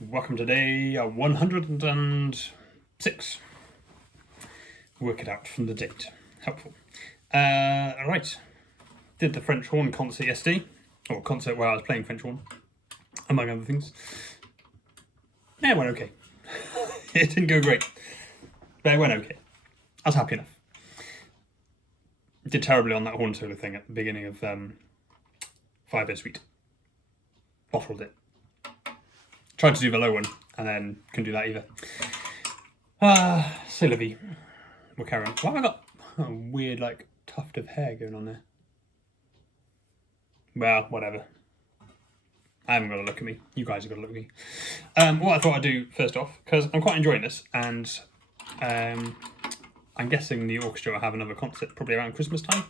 Welcome to day 106. Work it out from the date. Helpful. Right. Did the French horn concert yesterday, or concert where I was playing French horn, among other things. Yeah, it went okay. It didn't go great, but it went okay. I was happy enough. Did terribly on that horn solo thing at the beginning of Five Suite. Bottled it. Tried to do the low one, and then couldn't do that either. C'est la vie. We'll carry on. Why have I got a weird, tuft of hair going on there? Well, whatever. I haven't got to look at me. You guys have got to look at me. What I thought I'd do, first off, because I'm quite enjoying this, and I'm guessing the orchestra will have another concert probably around Christmas time.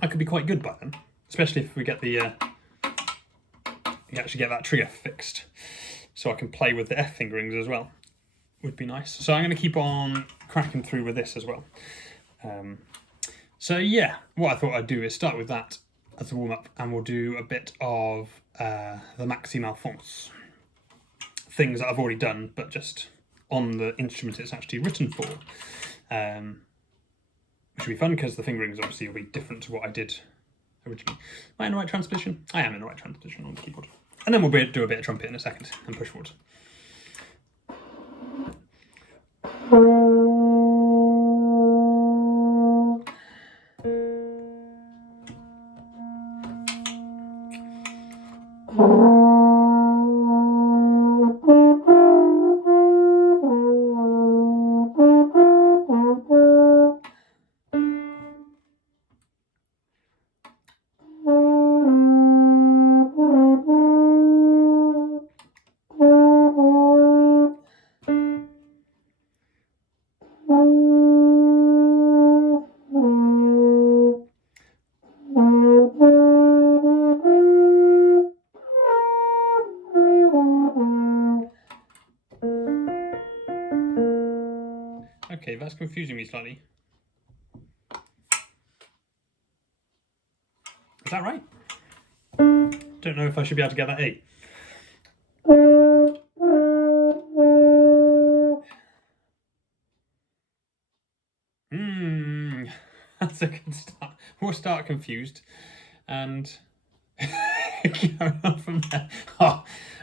I could be quite good by then, especially if we get the... we actually get that trigger fixed, so I can play with the F fingerings as well. Would be nice. So I'm going to keep on cracking through with this as well. So yeah, what I thought I'd do is start with that as a warm-up, and we'll do a bit of the Maxime Alphonse. Things that I've already done, but just on the instrument it's actually written for. Which will be fun, because the fingerings obviously will be different to what I did originally. Am I in the right transposition? I am in the right transposition on the keyboard. And then we'll do a bit of trumpet in a second and push forward. Okay, that's confusing me slightly. Is that right? Don't know if I should be able to get that A. That's a good start. We'll start confused and carry on from there.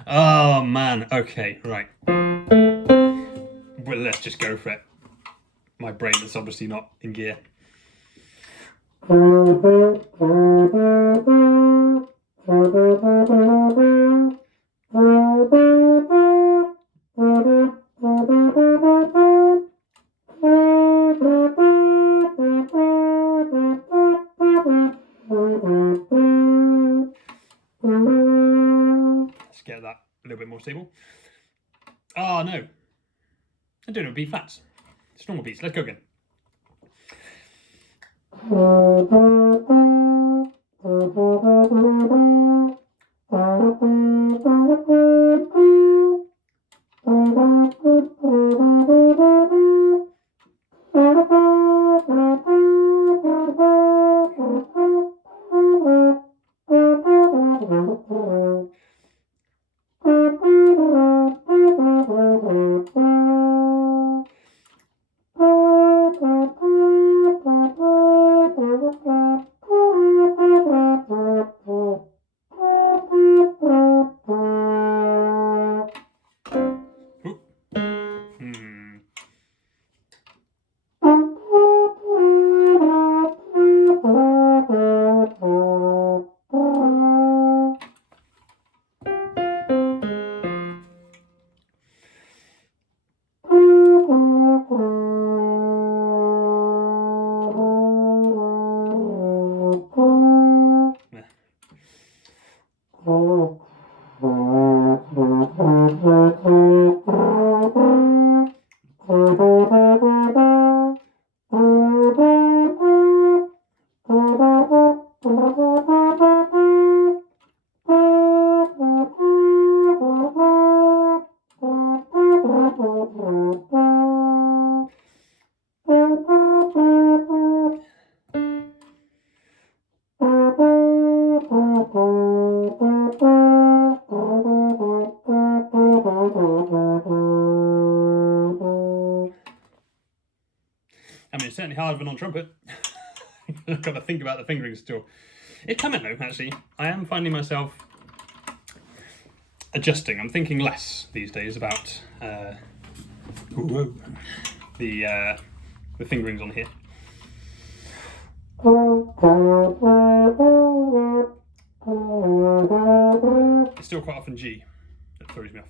Oh man, okay, right. Well, let's just go for it. My brain is obviously not in gear. Let's get that a little bit more stable. Oh no, I'm doing it with B flats. It's normal beats. Let's go again. is certainly harder than on trumpet. I've got to think about the fingerings still. It's coming though, actually. I am finding myself adjusting. I'm thinking less these days about the fingerings on here. It's still quite often G that throws me off.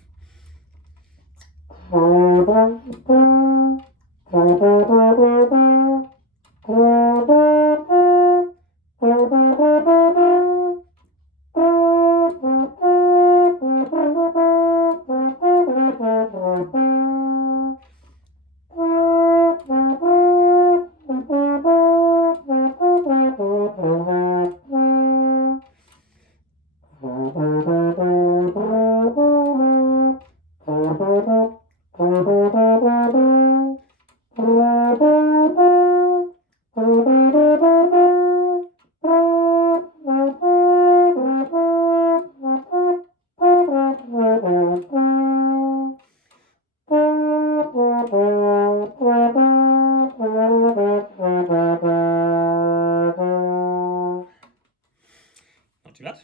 Not too bad.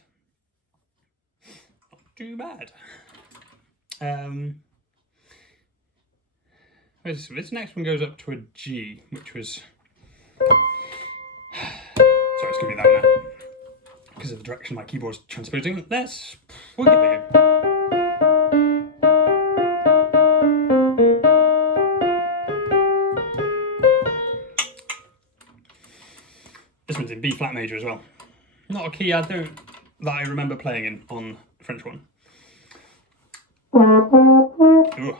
Not too bad. This next one goes up to a G, which was... Sorry, it's going to be that one now. Because of the direction my keyboard's transposing. We'll give it a go. This one's in B flat major as well. Not a key that I remember playing in on the French one. Ooh.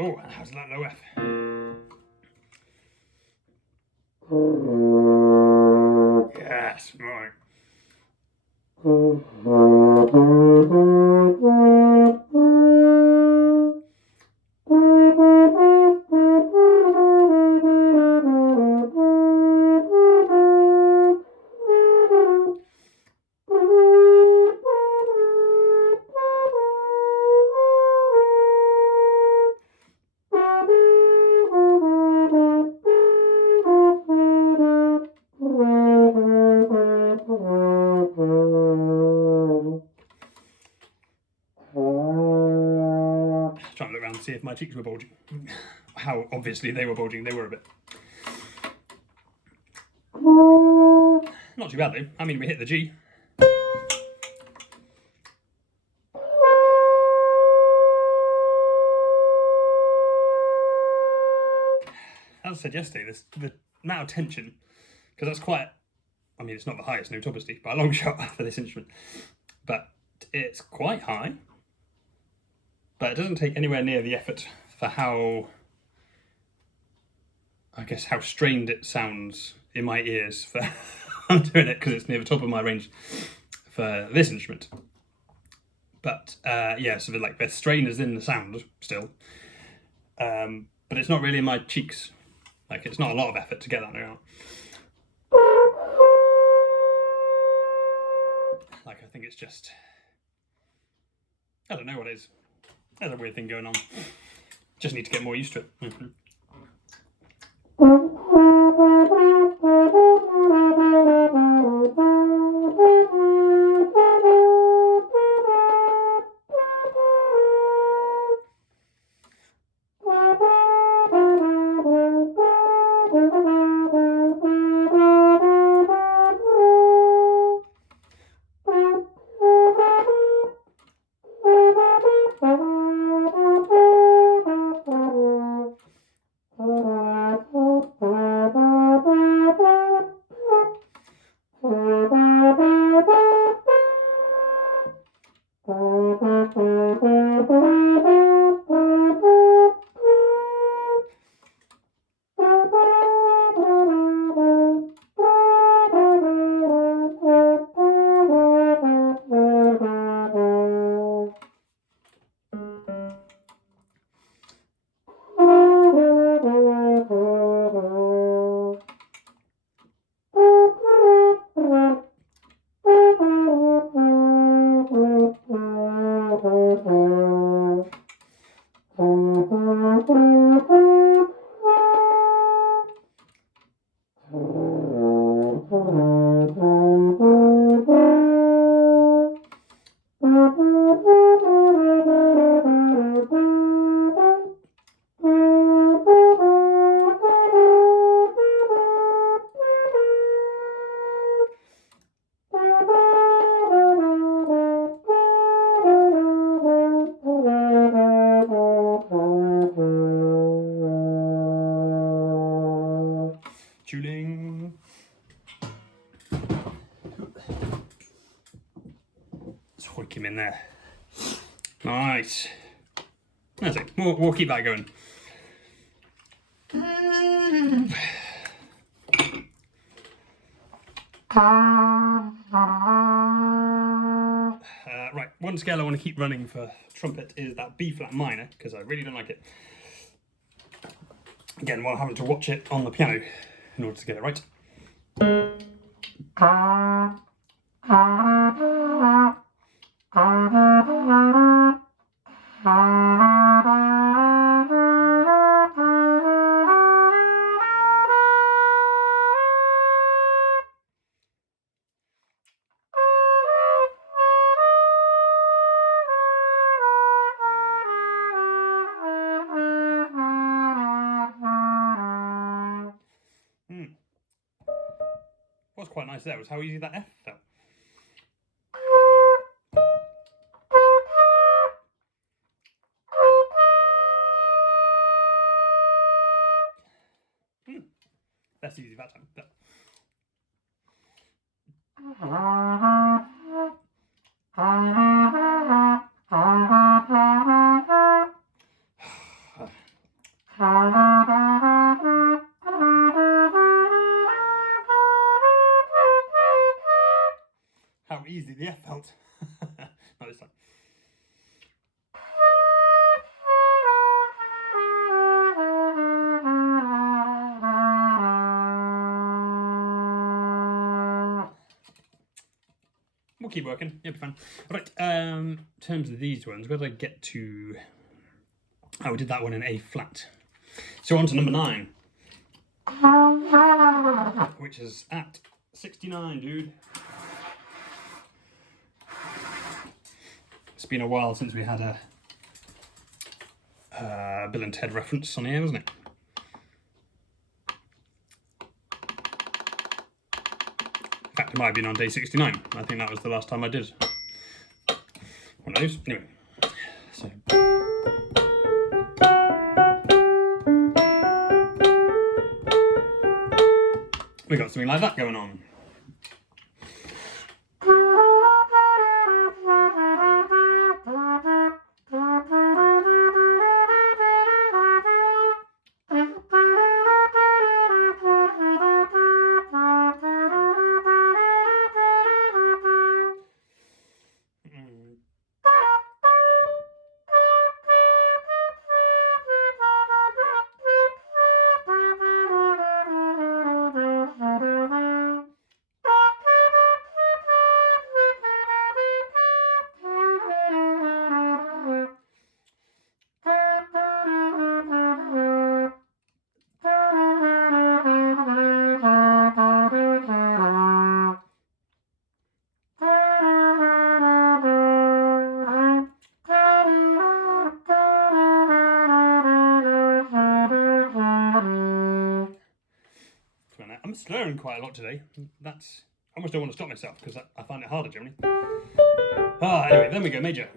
Oh, and how's that low F? Yes, right. Trying to look around and see if my cheeks were bulging. How obviously they were bulging, they were a bit. Not too bad though. I mean, we hit the G. As I said yesterday, the amount of tension, because that's quite, I mean, it's not the highest note obviously, but a long shot for this instrument. but it's quite high. But it doesn't take anywhere near the effort for how, I guess, how strained it sounds in my ears for I'm doing it because it's near the top of my range for this instrument. But yeah, so like the strain is in the sound still, but it's not really in my cheeks. Like it's not a lot of effort to get that out. Like I think it's just, I don't know what it is. There's a weird thing going on. Just need to get more used to it. Tuning. Let's hoik him in there. Nice. That's it. We'll keep that going. Right, one scale I want to keep running for trumpet is that B flat minor, because I really don't like it. Again, while having to watch it on the piano in order to get it right. What's quite nice there was how easy that F felt. Less easy that time. But... how easy the F felt. Not this time. We'll keep working, it'll be fun. Right, in terms of these ones, where did I get to? Oh, we did that one in A flat. So on to number 9. Which is at 69, dude. It's been a while since we had a Bill and Ted reference on here, wasn't it? In fact, it might have been on day 69. I think that was the last time I did. One of those. Anyway, so. We got something like that going on. slurring quite a lot today. That's I almost don't want to stop myself because I find it harder generally. Anyway, then we go major.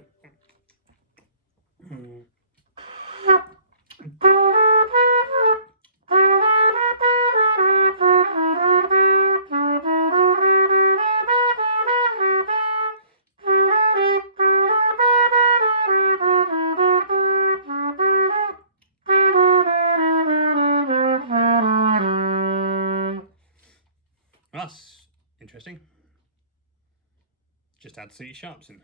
That's interesting. Just add C sharps in.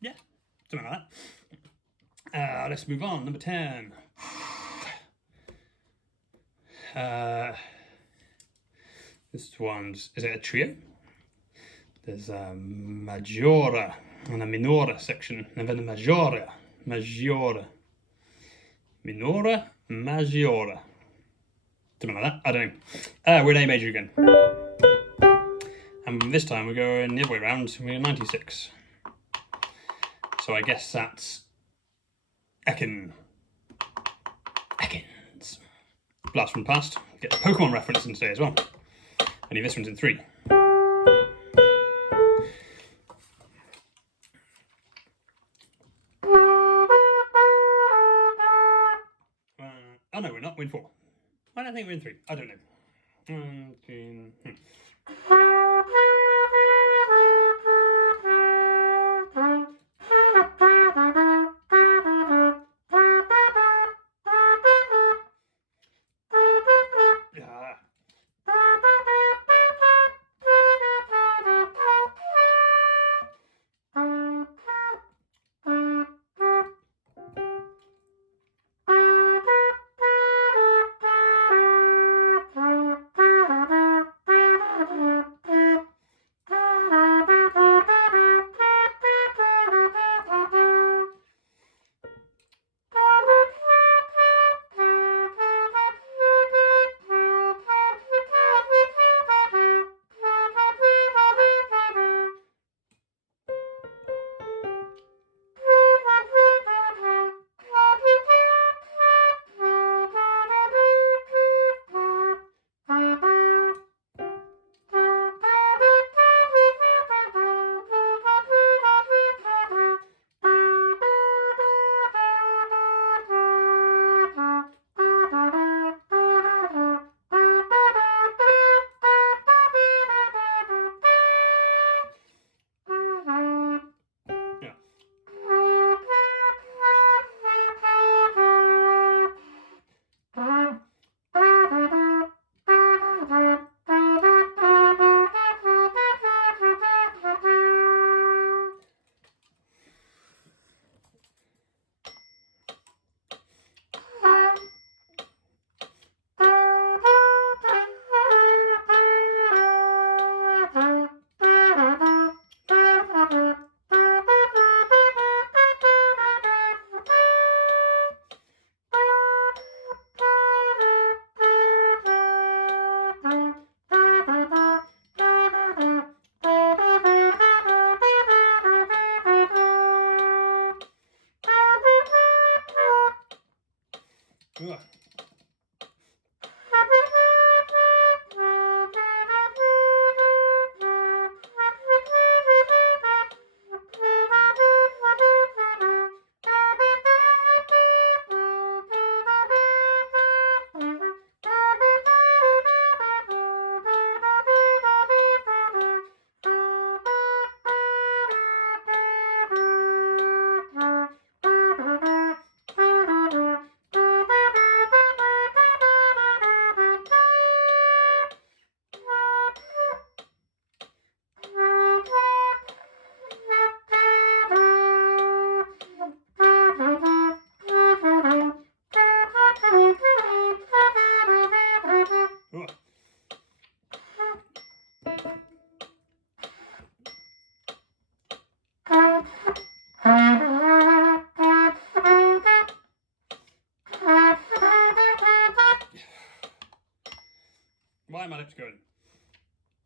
Yeah, something like that. Let's move on. Number 10. This one's, is it a trio? There's a maggiore and a minore section, and then a maggiore, minore, maggiore. Something like that, I don't know. We're in A major again. And this time we're going the other way around, we're in 96. So I guess that's Ekans. Blast from the past. Get the Pokemon reference in today as well. Only this one's in 3. Oh no, we're not. We're in 4. I don't think we're in 3. I don't know.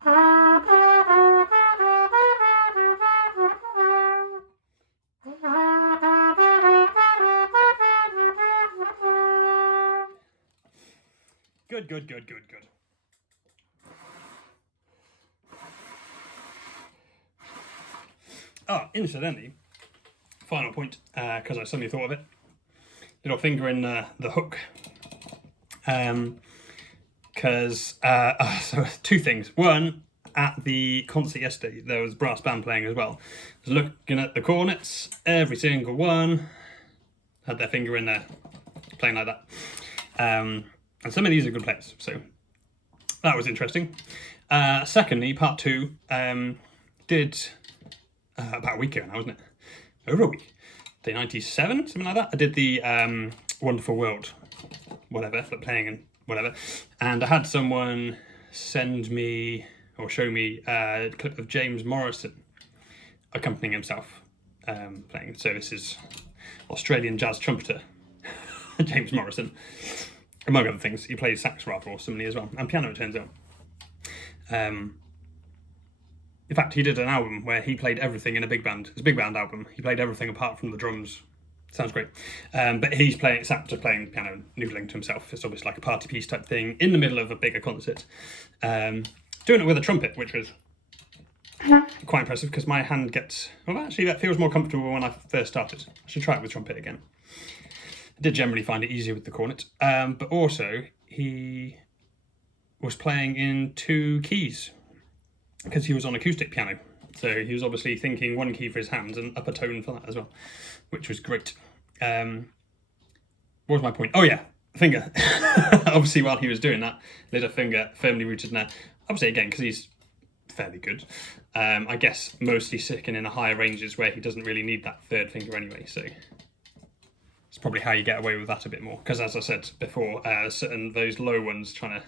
Good, good, good, good, good. Oh, incidentally, final point, because I suddenly thought of it. Little finger in the hook. Because, so two things. One, at the concert yesterday, there was a brass band playing as well. I was looking at the cornets, every single one had their finger in there, playing like that. And some of these are good players, so that was interesting. Secondly, part two, did about a week ago now, wasn't it? Over a week. Day 97, something like that. I did the Wonderful World, whatever, for playing and whatever. And I had someone send me or show me a clip of James Morrison accompanying himself playing. So this is Australian jazz trumpeter James Morrison, among other things. He plays sax rather awesomely as well, and piano, it turns out. In fact, he did an album where he played everything in a big band. It's a big band album. He played everything apart from the drums. Sounds great. But he's sat to playing piano and noodling to himself. It's obviously like a party piece type thing in the middle of a bigger concert. Doing it with a trumpet, which was quite impressive because my hand gets... Well, actually, that feels more comfortable when I first started. I should try it with trumpet again. I did generally find it easier with the cornet. But also, he was playing in 2 keys because he was on acoustic piano. So he was obviously thinking 1 key for his hands and up a tone for that as well, which was great. What was my point? Oh yeah, finger. Obviously, while he was doing that, little finger firmly rooted in there. Obviously, again, because he's fairly good. I guess mostly sticking in the higher ranges where he doesn't really need that 3rd finger anyway. So it's probably how you get away with that a bit more. Because as I said before, certain those low ones trying to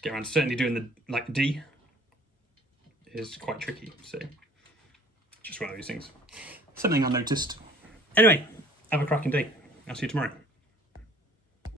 get around, certainly doing the like D is quite tricky. So just one of those things. Something I noticed. Anyway, have a cracking day. I'll see you tomorrow.